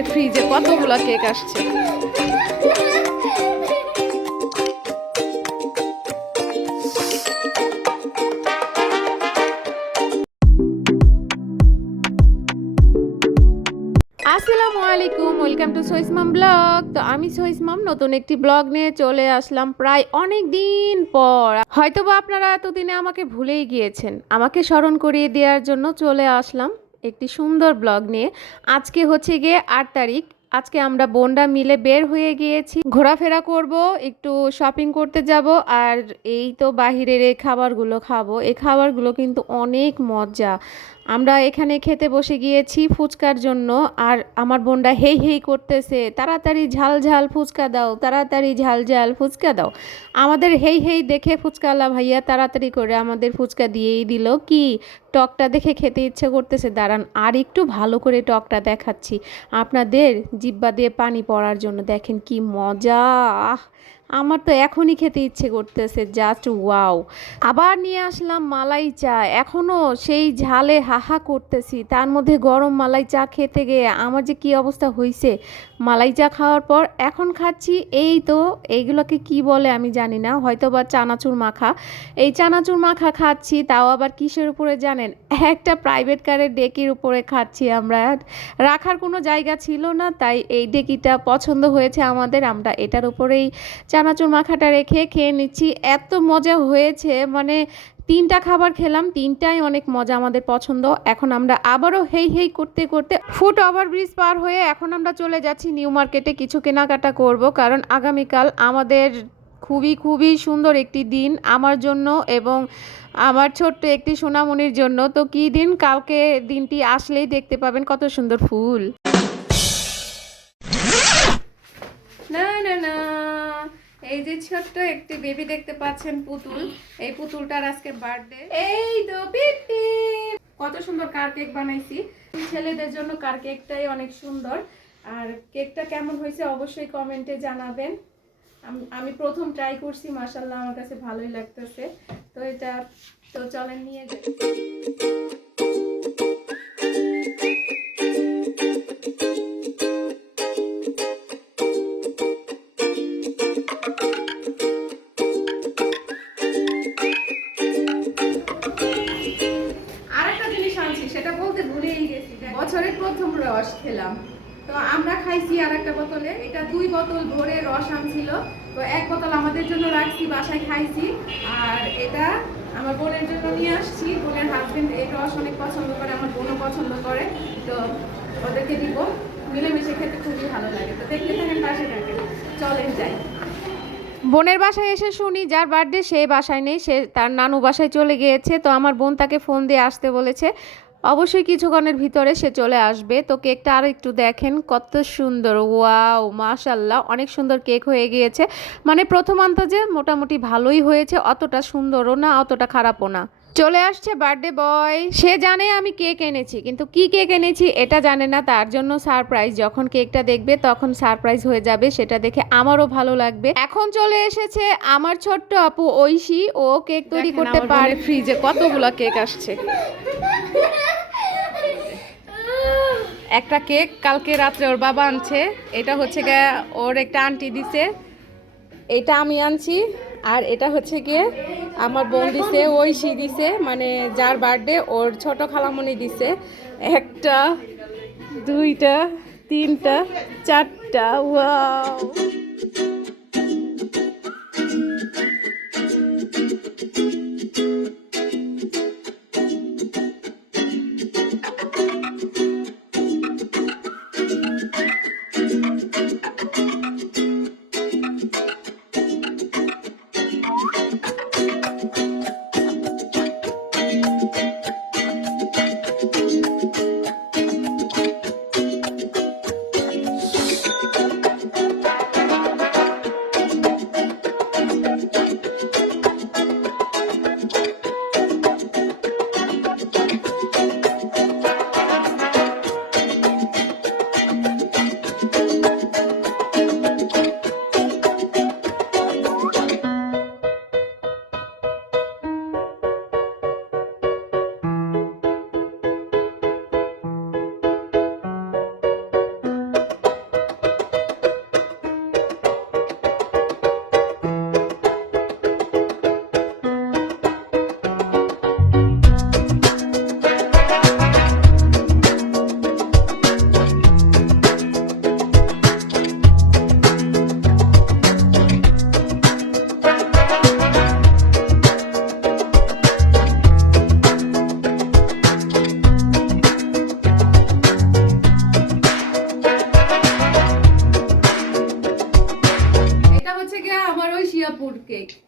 বোনের ফ্রিজে কতগুলো কেক আসছে? আসসালামু আলাইকুম ওয়েলকাম টু সইসমাম ব্লগ তো আমি সইসমাম নতুন একটি ব্লগ নিয়ে চলে আসলাম প্রায় অনেক দিন পর। হয়তোবা আপনারা এতদিনে আমাকে ভুলেই গিয়েছেন। আমাকে স্মরণ করিয়ে দেওয়ার জন্য চলে আসলাম। একটি সুন্দর ব্লগ নিয়ে। আজকে হচ্ছে গিয়ে আট তারিখ। আজকে আমরা বোনরা মিলে বের হয়ে গিয়েছি। ঘোরাফেরা করব, একটু শপিং করতে যাব, আর এই তো বাহিরের এই খাবারগুলো খাব। এই খাবারগুলো কিন্তু অনেক মজা। আমরা এখানে খেতে বসে গিয়েছি ফুচকার জন্য, আর আমার বোনটা হেই হেই করতেছে, তাড়াতাড়ি ঝাল ঝাল ফুচকা দাও, তাড়াতাড়ি ঝাল ঝাল ফুচকা দাও। আমাদের হেই হেই দেখে ফুচকালা ভাইয়া তাড়াতাড়ি করে আমাদের ফুচকা দিয়েই দিল। কি? টকটা দেখে খেতে ইচ্ছে করতেছে, দাঁড়ান আর একটু ভালো করে টকটা দেখাচ্ছি। আপনাদের জিব্বা দিয়ে পানি পড়ার জন্য দেখেন কি মজা, আহ! আমার তো এখনই খেতে ইচ্ছে করতেছে জাস্ট ওয়াও আবার নিয়ে আসলাম মালাই চা। এখনও সেই ঝালে হাহা করতেছি, তার মধ্যে গরম মালাই চা খেতে গিয়ে আমার যে কি অবস্থা হয়েছে মালাই চা খাওয়ার পর এখন খাচ্ছি, এই তো, এইগুলোকে কি বলে আমি জানি না হয়তো বা চানাচুর মাখা। এই চানাচুর মাখা খাচ্ছি, তাও আবার কিসের উপরে জানেন? একটা প্রাইভেট কারের ডেকির উপরে খাচ্ছি আমরা। রাখার কোনো জায়গা ছিল না, তাই এই ডেকিটা পছন্দ হয়েছে আমাদের, আমরা এটার উপরেই চানাচুর মাখাটা রেখে খেয়ে নিচ্ছি। এত মজা হয়েছে মানে তিনটা খাবার খেলাম, তিনটাই অনেক মজা আমাদের পছন্দ। এখন আমরা আবারও হেই হেই করতে করতে ফুট ওভার ব্রিজ পার হয়ে এখন আমরা চলে যাচ্ছি নিউ মার্কেটে কিছু কেনাকাটা করব। কারণ আগামীকাল আমাদের খুবই খুবই সুন্দর একটি দিন আমার জন্য এবং আমার ছোট্ট একটি সোনামণির জন্য। তো কি দিন? কালকে দিনটি আসলেই দেখতে পাবেন কত সুন্দর ফুল। এই যে ছোট্ট একটি বেবি দেখতে পাচ্ছেন পুতুল এই পুতুলটার আজকে বার্থডে এই তো পিপি। কত সুন্দর কার কেক বানাইছি। ছেলেদের জন্য কার কেকটাই অনেক সুন্দর। আর কেকটা কেমন হয়েছে অবশ্যই কমেন্টে জানাবেন। আম- প্রথম ট্রাই করছি মাশাল্লাহ আমার কাছে ভালোই লাগতেছে। তো এটা তো চলেন নিয়ে যাই। প্রথম রস খেলাম। তো আমরা খাইছি আর একটা বোতলে। এটা দুই বোতল ভরে রস আনছিল। তো এক বোতল আমাদের জন্য রাখছি, বাসায় খাইছি। আর এটা আমার বোনের জন্য নিয়ে আসছি। বোনের হাজবেন্ড এই রস অনেক পছন্দ করে, আমার বোনও পছন্দ করে। তো ওদেরকে দিব। মিলেমিশে খেতে খুবই ভালো লাগে। তো দেখতে থাকেন পাশে থাকেন। চলেন যাই। বোনের বাসায় এসে শুনি, যার বার্থডে সে বাসায় নেই, সে তার নানু বাসায় চলে গিয়েছে। তো আমার বোন তাকে ফোন দিয়ে আসতে বলেছে। অবশ্যই কিছুক্ষণের ভিতরে সে চলে আসবে। তো কেকটা আর একটু দেখেন কত সুন্দর। ওয়াও মাশাল্লাহ অনেক সুন্দর কেক হয়ে গিয়েছে। মানে প্রথম আন্দাজে মোটামুটি ভালোই হয়েছে অতটা সুন্দরও না অতটা খারাপও না। চলে আসছে বার্থডে বয়। সে জানে আমি কেক এনেছি কিন্তু কি কেক এনেছি এটা জানে না। তার জন্য সারপ্রাইজ যখন কেকটা দেখবে তখন সারপ্রাইজ হয়ে যাবে সেটা দেখে আমারও ভালো লাগবে। এখন চলে এসেছে আমার ছোট্ট আপু ঐশী। ও কেক তৈরি করতে পারে ফ্রিজে কতগুলো কেক আসছে। একটা কেক, কালকে রাত্রে ওর বাবা আনছে। এটা হচ্ছে গিয়ে ওর একটা আন্টি দিছে। এটা আমি আনছি, আর এটা হচ্ছে গিয়ে আমার বোন দিছে, ঐশী দিছে মানে যার বার্থডে ওর ছোট খালামণি দিছে। একটা, দুইটা, তিনটা, চারটা, ওয়াও।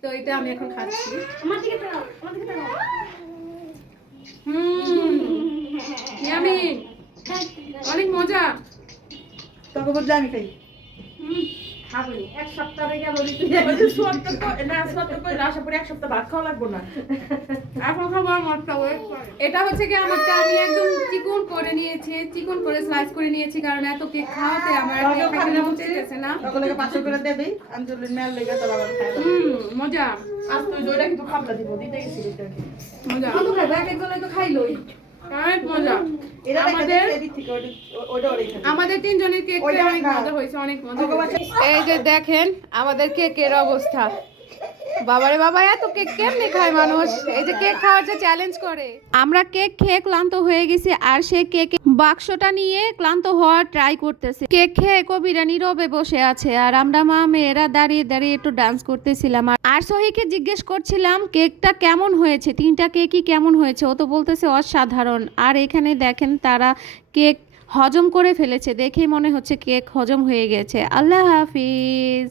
কেকটা আমি এখন খাচ্ছি। আমার দিকে তাকাও, আমার দিকে তাকাও। হুম ইয়ামি অনেক মজা। তোকে বলছি আমি খাই। খাবনি, এক সপ্তাহ থেকে বলি তুই বলছি সোয়াত্তর করে- না, সোয়াত্তর করে আশা করি এক সপ্তাহ ভাত খাওয়া লাগবো না। এখন খাব আমারটা ওয়েট এটা হচ্ছে কি আমারটা আমি একদম চিকন করে নিয়েছি চিকন করে স্লাইস করে নিয়েছি কারণ এত কেক খাওয়াতে আমার তোকেও কেক না বলছি? চাইতেছে না তোকে লাগে পাঁচশো করে দিয়ে আমি তোর মেল লেগে তোর আবার খাই দাও। হুম মজা আজ তুই জয়টা কিন্তু খাবলা দিব, দিতে গেছিলি মজা কত খাইবো? এক একজনে তো খাইলোই। অনেক মজা আমাদের তিনজনের কেক অনেক। মজা হয়েছে অনেক মজা এই যে দেখেন আমাদের কেকের অবস্থা। বাবারে বাবা, এত কেক কেমনে খায় মানুষ? এই যে কেক খাওয়ার যে চ্যালেঞ্জ করে। আমরা কেক খেয়ে ক্লান্ত হয়ে গেছি আর সে কেক বাক্সটা নিয়ে ক্লান্ত হওয়ার ট্রাই করতেছে। কেক খেয়ে কবিরা নীরবে বসে আছে আর আমরা মা মেয়েরা দাঁড়িয়ে দাঁড়িয়ে একটু ডান্স করতেছিলাম আর- সহিকে জিজ্ঞেস করছিলাম, কেকটা কেমন হয়েছে? তিনটা কেকই কেমন হয়েছে? ও তো বলতেছে, অসাধারণ। আর এখানে দেখেন তারা কেক হজম করে ফেলেছে। দেখেই মনে হচ্ছে কেক হজম হয়ে গেছে। আল্লাহ হাফিজ।